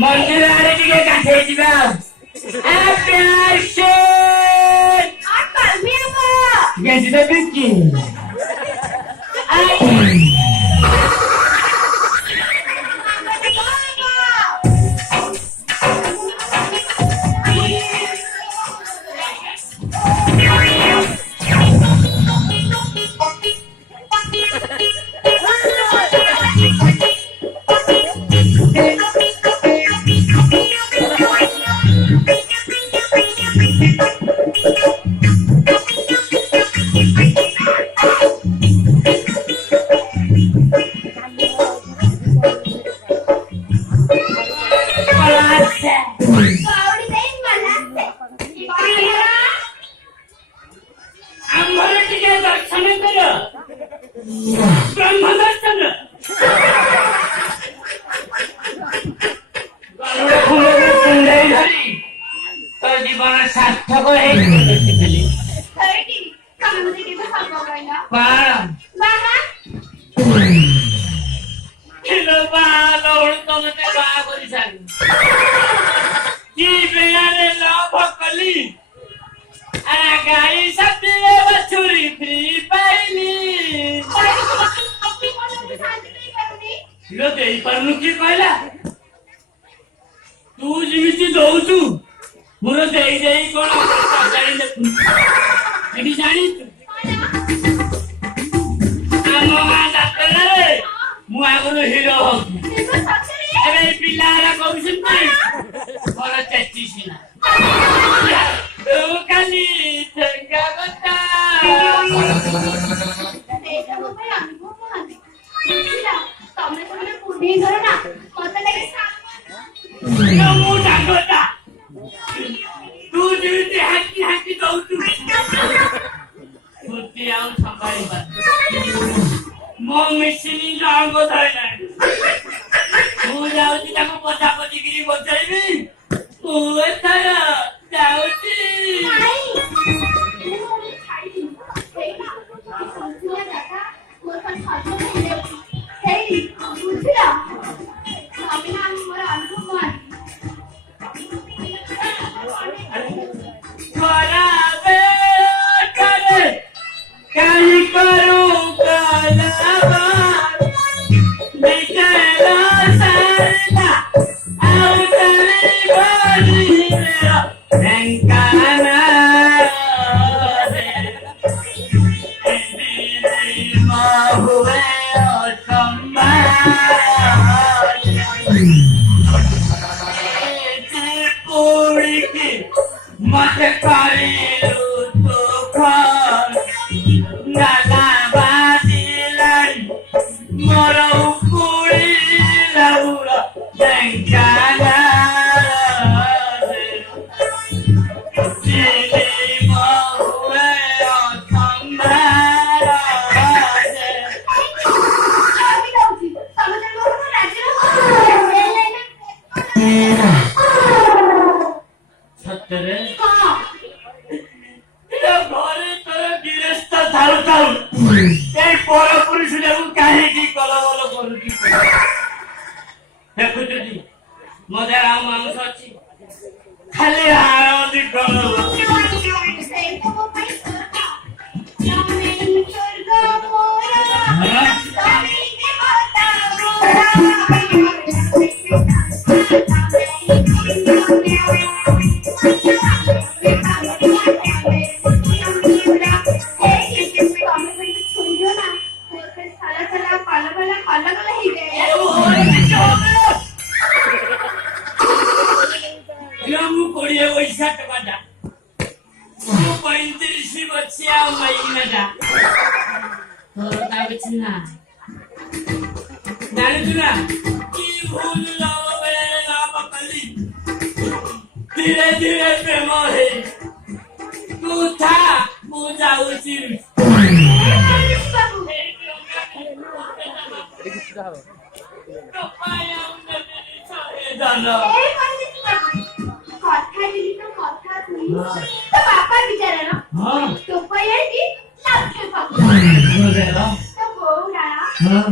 मंदिर आने के काठे दिबा प्यार से और कल में वो गेट दे बिकी जीवन सार्थक गाड़ी सब छुरी फ्री पाइली किए कहला तू जमी दौचु मोर दे कौन जानी जानी आम गाँ जात्रा मु आगुरी हिरो अरे पिला कहते मोर 33 ना तू खाली ठेंगा कथा तू जीवित हाकी हाकी दौचु बुद्धि आउ संभाली मो मिसिनी जंग धरना मु जाऊँगी पचा पचिकी बचाइबी तू एथर जाऊँगी रे हाँ तेरा घरे तोर गिरस्त थाउ थाउ ए पर पुरुष लेबु काहे की कलबल करूची देखुती मजा राम मानुष अछि खाली आरती करो সেই তো ভাই জানে স্বর্গ মোরা জানে দেবতা ग्रामु कोड़िए पैसा टका दा 35 बच्चिया माइना दा तोर ता बचना जाने तू ना की भूल लाव बेले ना पकली धीरे धीरे प्रेम है तू था पूजा उसी तो पाया उन्हें मेरी चाहे जाना কথা দিলি তো কথা তুই তো বাবা বিচারে না हाँ তো পাইয়ে কি লাভে পাবো बोलेला তো বউরা हाँ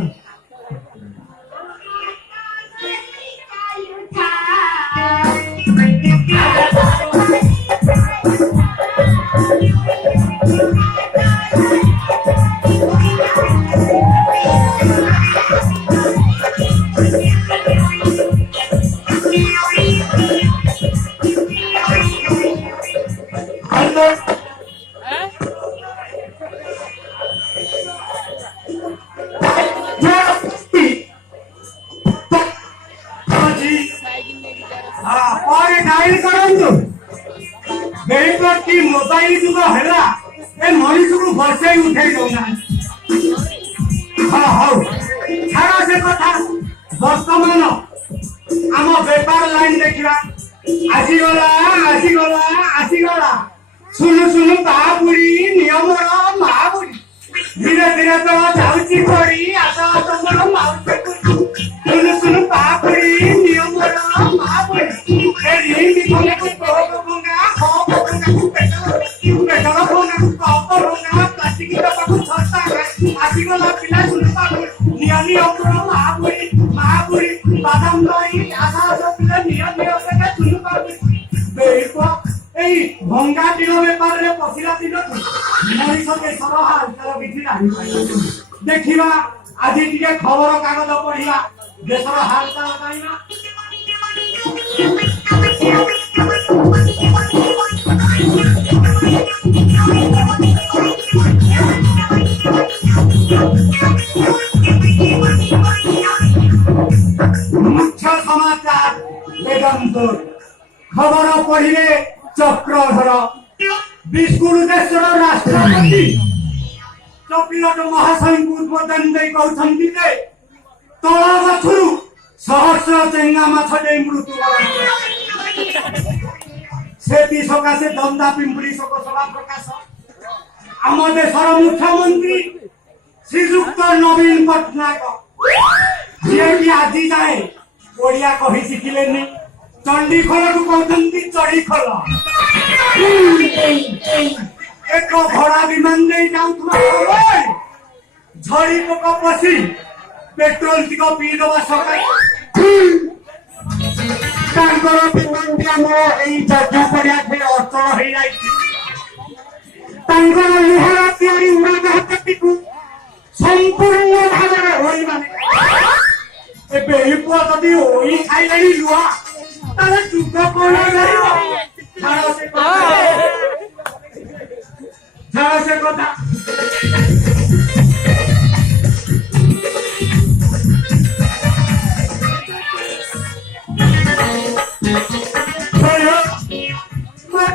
मोबाइल जुग है मनीष को बसे उठे दौना हाँ हौ छाड़ा से कथा बर्तमान आम बेपार लाइन देखा आसीगला सुनु सुनु बाबुड़ी नियम महाबुड़ी धीरे धीरे तो जाऊची पड़ी आशा तुमर माउची सुनु सुनु बाबुड़ी नियम महाबुड़ी ए रिंग कोने को भोगा पेटला भोगा कपर भोगा प्लास्टिक का पाखु छटा आसीगला पिला सुनु बाबुड़ी नियमी ओपर महाबुड़ी बादाम दही आशा पिला नियमी ओपर सुनु बाबुड़ी बेको এই ভঙ্গা দিন ব্যাপারে পছিলা দিন মনিষ দেশর হালচাল বিধি জানি দেখিবা আজি টিকে খবর কাগজ পড়িবা দেশর হালচাল জানিবা মুখ্য সমাচার বেদান্ত খবর পড়িলে চক্রধর বিস্কুল দেশর রাষ্ট্রপতি চপিলট মহাশয়ଙ୍କୁ উদ্বোধন দেଇ କହୁଛନ୍ତି ଯେ ତଳ ଗଛରୁ ସହସ୍ର ଚେଙ୍ଗା ମାଛ ଦେଇ ମୃତ୍ୟୁବରଣ ସେଥି ସକାଶେ ଦନ୍ଦା ପିମ୍ପୁଡ଼ି ଶୋକସଭା ପ୍ରକାଶ ଆମ ଦେଶର ମୁଖ୍ୟମନ୍ତ୍ରୀ ଶ୍ରୀଯୁକ୍ତ ନବୀନ ପଟ୍ଟନାୟକ ଯିଏକି ଆଜି ଯାଏ ଓଡ଼ିଆ କହି ଶିଖିଲେନି चंडीखोल को कहते चढ़ीखोल एक भड़ा विमान नहीं जाऊँ झड़ी पोक पशी पेट्रोल टिक पीदवा सकाई जजु पड़िया अचल हो लुहर तैयारी उड़ाजाहाज संपूर्ण भाव में पुआ जदि ओई खाइले लुहा ताले जुग कोण झाड़ा से कथा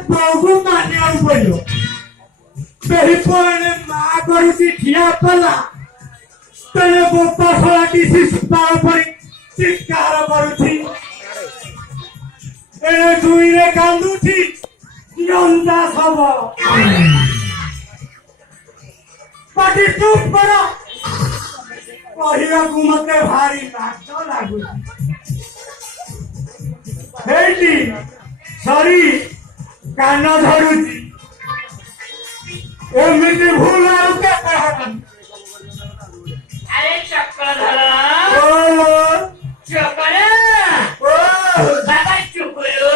बहु मानिया पड़ो बेहने माँ करुची ठिया कला तेरे बोपा सलाटी शिशुपाल पर चित्कार करुची एने दुईरे कांदुची नियंता सब पाटी चुप करो कहिया को मते भारी लाज लागुची हेटी सरी କାନ ଧରୁଛି ଏମିତି ଭୁଲ ଆଉ କେତେ ହବନି ଆରେ ଚକ୍ର ଧର ଓ ଚକ୍ର ଓ ବାବା ଚୁକୁରୁ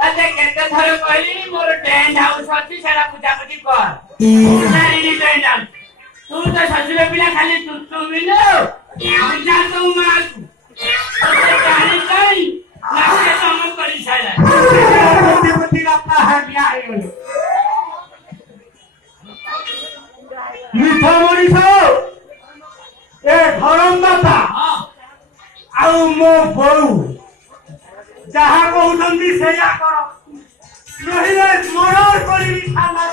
ଆଚ୍ଛା କେତେ ଥର କହିଲି ମୋର ଟେଣ୍ଟ ହାଉସ ଅଛି ସେଟା ବୁଝାବୁଝି କର ଜାଣିନି ଟେଣ୍ଟ ହାଉସ ତୁ ତ ଶ୍ୱଶୁର ପିଲା ଖାଲି ତୁ ବିଲୁ ପୂଜା ତୁ ମାକୁ ଜାଣି ଜାଣି ନାକେ କାମ କରି ସାଇଲା ମିଠା ମଣିଷ ଏ ଧରମଦାତା ଆଉ ମୋ ବୋଉ ଯାହା କହୁଛନ୍ତି ସେଇଆ କର ନହେଲେ ମରଣ କରିବି ଖାନା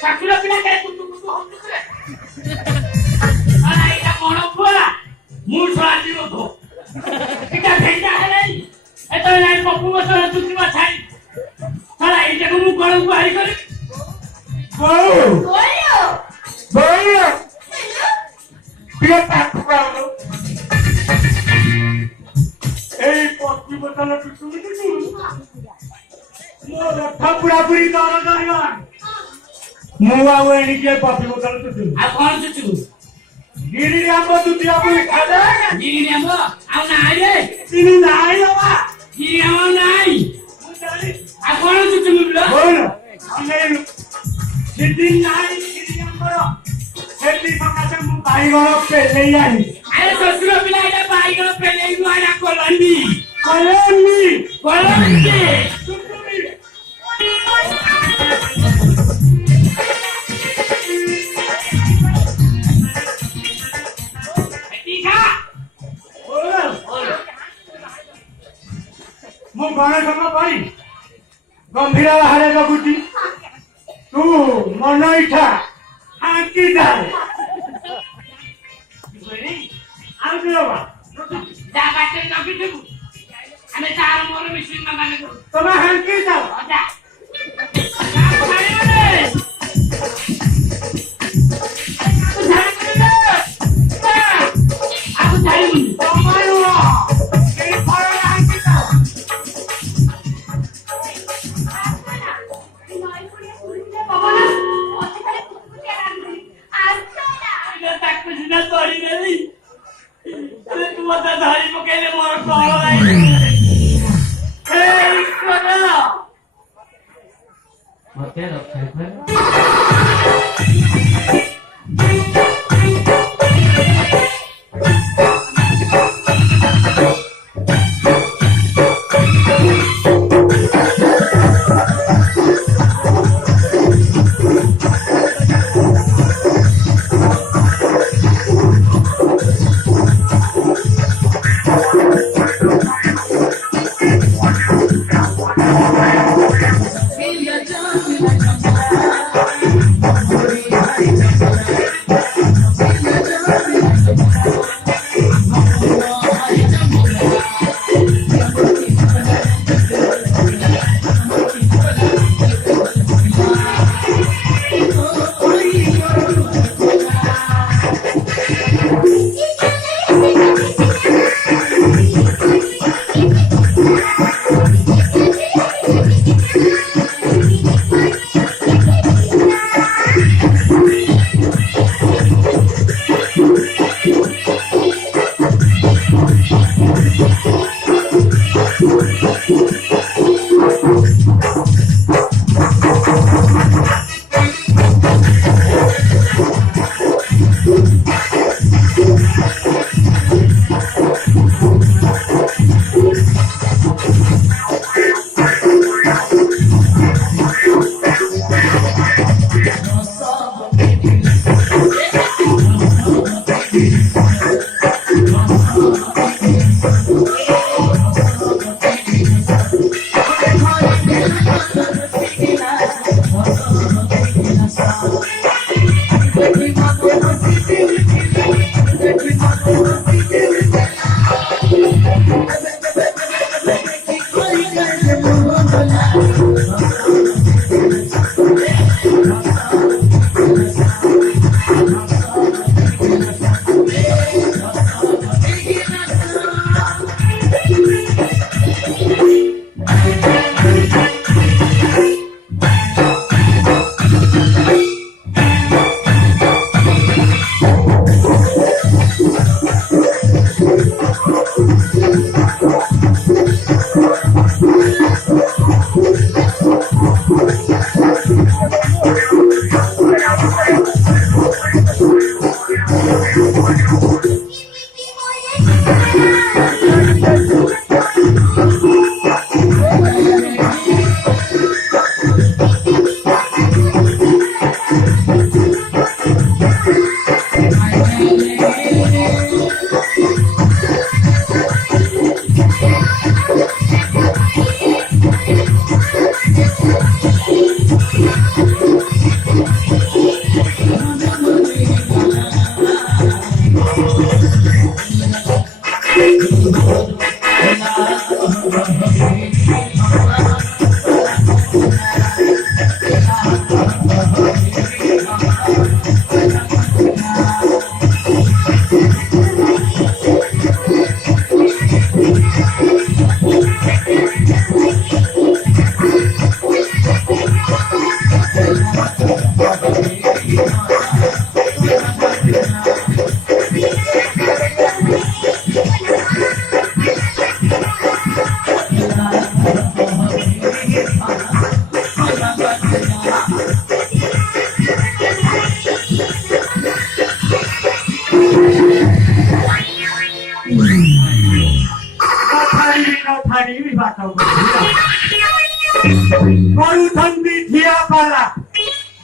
ଶ୍ୱଶୁର ପିଲା କାଳେ କୁତୁ କୁତୁ ହଉଛୁ ରେ ଆରେ ଏଇଟା କଣ ପୁଅ ମୁଁ ଶୁଣାଯିବ ତ ଏଇଟା ଭେଣ୍ଡା ହେଲାଇ ଏତେବେଳେ ନାଇଁ ପପୁ ବସର ଚୁକିବା ଛାଇ ସାରା ଏଇଟାକୁ ମୁଁ କଣ ଗୁହାରି କରି ବୋଉ ବୋଉ ବୋଉ ଟିକେ ପାଖକୁ ଆଉନ ଏଇ ପକ୍ଷୀ ବୋତଲ ଟୁଟୁଛି ମୋ ରଥ ପୁରାପୁରି ଦରଜ ହେଇଗଲା ମୁଁ ଆଉ ଏଣିକି ପକ୍ଷୀ ବୋତଲ ଟୁଟୁଛି ଆଉ କଣ ଚୁଚୁ ଗିରି ଆମ୍ବ ଦୁତିଆ ପୁଣି ଖାଇଲେ ଗିରି ଆମ୍ବ ଆଉ ନାଇଁ ରେ ଚିନି ନାହିଁ ବାବା ଗିରି ଆମ୍ବ ନାଇଁ ମୁଁ ଜାଣି ଆଉ କଣ ଚୁଚୁ ମିଳିଲ ବୋଲ ଅନେଇଲୁ ସିଦ୍ଧି ନାହିଁ ଗିରି ଆମ୍ବର ସେଠି ସକାଶେ ମୁଁ ବାଇଗଣ ପେଲେଇ ଆଣି ଆରେ ଶ୍ୱଶୁର ପିଲା ଏଇଟା ବାଇଗଣ ପେଲେଇବୁ ଆଇଲା କଲଣ୍ଡି କଲେନି କଲଣ୍ଡି ଟୁଟୁଛି ଏଠିକା ମୁଁ ଗଣେଶଙ୍କ ପାଇଁ ଗମ୍ଭୀର ବାହାରେ ଜଗୁଛି ତୁ ମନ ଇଚ୍ଛା ଆଙ୍କି ଯାଏ ଆଉ କି ହବା ଯା ବାଟରେ ଜଗିଥିବୁ ଆମେ ତାର ମୋର ମିଶିକି ମାନେ ତମେ ହାଙ୍କି ଯାଅ ଅଜା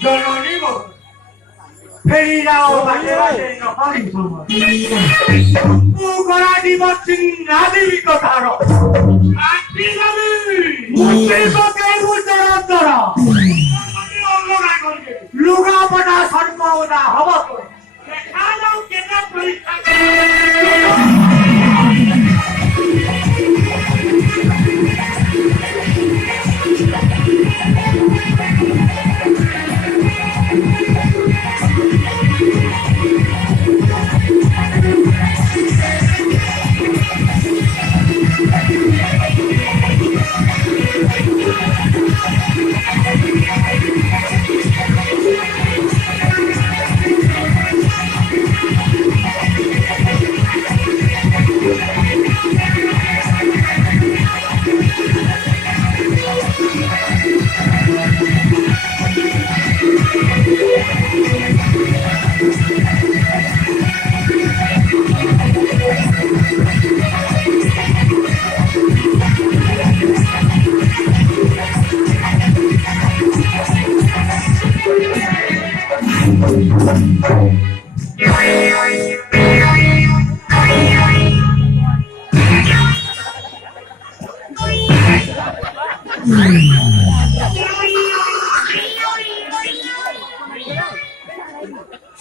জননী মোর ফেরি যাও বাজে বাজে নপারি তোমার তু গড়া দিবসিং নাদিবি কথার আটি যাবি মুক্তি পকে মুজরা দরা লুগা পটা সর্বদা হব তো দেখা যাও কেটা পরীক্ষা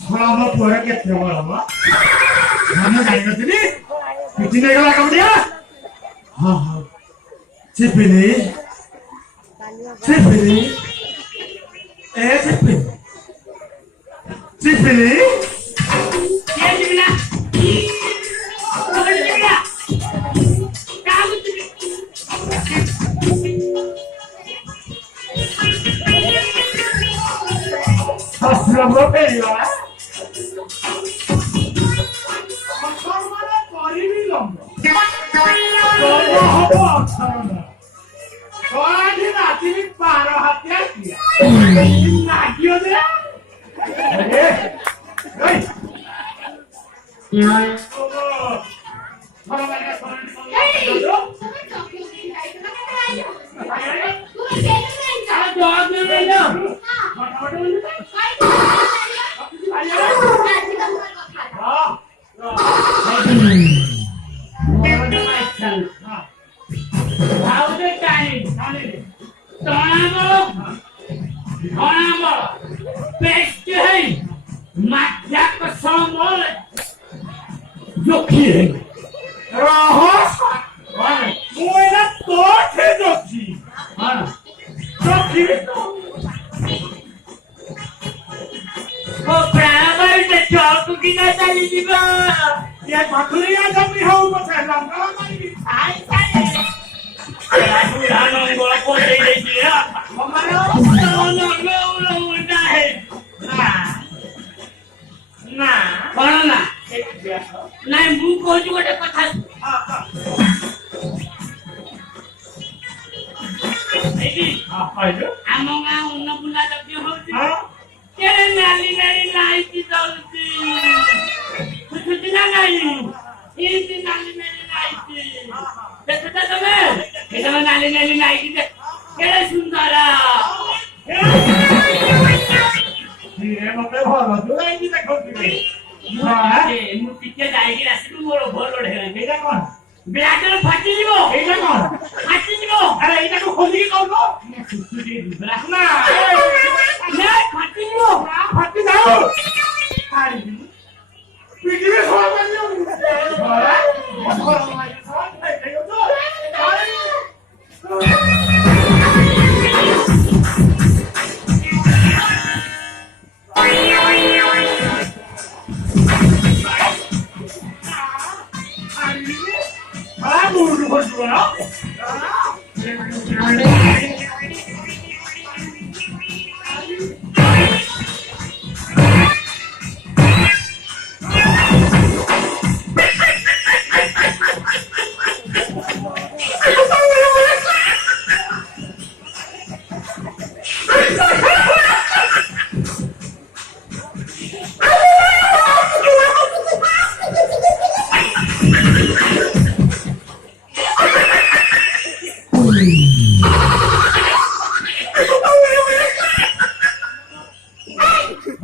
Selama puara kita lama, mana jalan sini? Kita ni kalau kamu dia, cepini, cepini, cepini, cepini. Dia cipina. Kamu cipina. Kamu cipina. Asal berapa dia?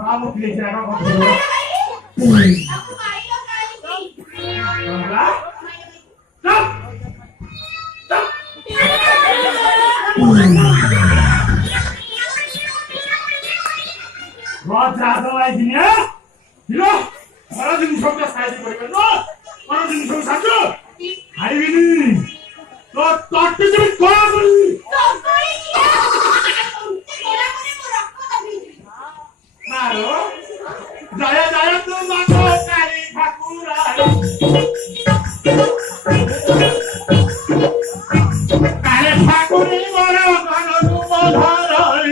Kamu pilih cara apa? Aku main kali. Enggak. Stop. Stop. Raja lagi ni ya? Bila? Mana jenis somnya saya diberikan? No. Mana jenis som satu? Hari ini. तो काटे से कौन बोली Doktori dia. Kira kira merokok tadi. मारो जाया जाया तू माको काली ठाकुरा काले ठाकुरी मोरा गानो तू बधाई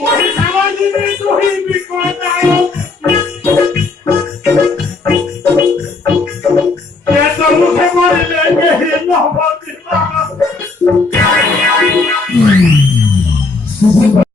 मोरी समाज में तू ही बिकोतायो ये तो मुझे मार लेके ही मोहब्बत